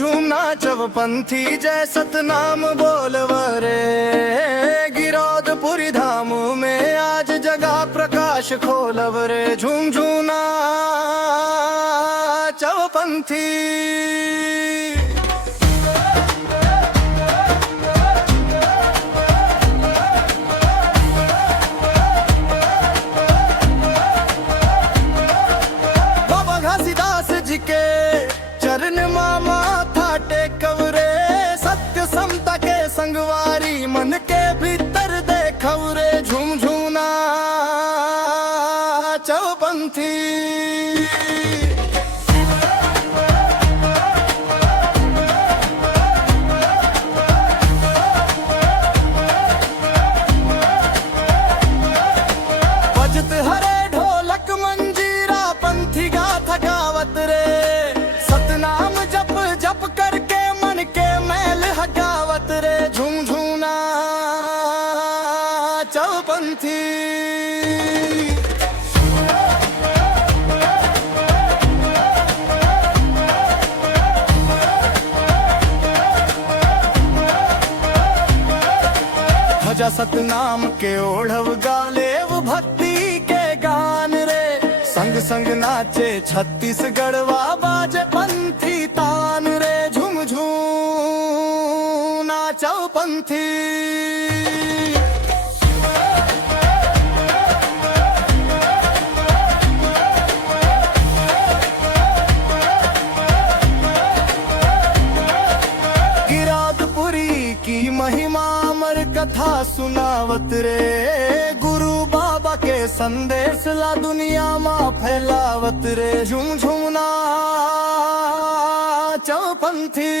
झूम नाचव पंथी जय सतनाम बोलवरे। गिरौदपुरी धाम में आज जगा प्रकाश खोलवरे। झूम झूम नाचव पंथी। के चरण मामा था टेकवरे। सत्य समता के संगवारी मन के भीतर देखवरे। झूम झूना चौपंथी। बजत हरे ढोलक मंजीरा पंथी गाथा गावत रे। सतनाम जप जप करके मन के मैल हटावत रे। झूम झूना चौपंथी। भजा सतनाम के ओढ़व गालेव भक्ति के गान रे। संग संग नाचे छत्तीसगढ़वा बाजे पंथी तान रे। झूम झूम नाचो पंथी। गिरौदपुरी की महिमा अमर कथा सुनावत रे। गुरु बाबा के संदेश ला दुनिया मां फैलावत रे। झूम झूम नाचो पंथी।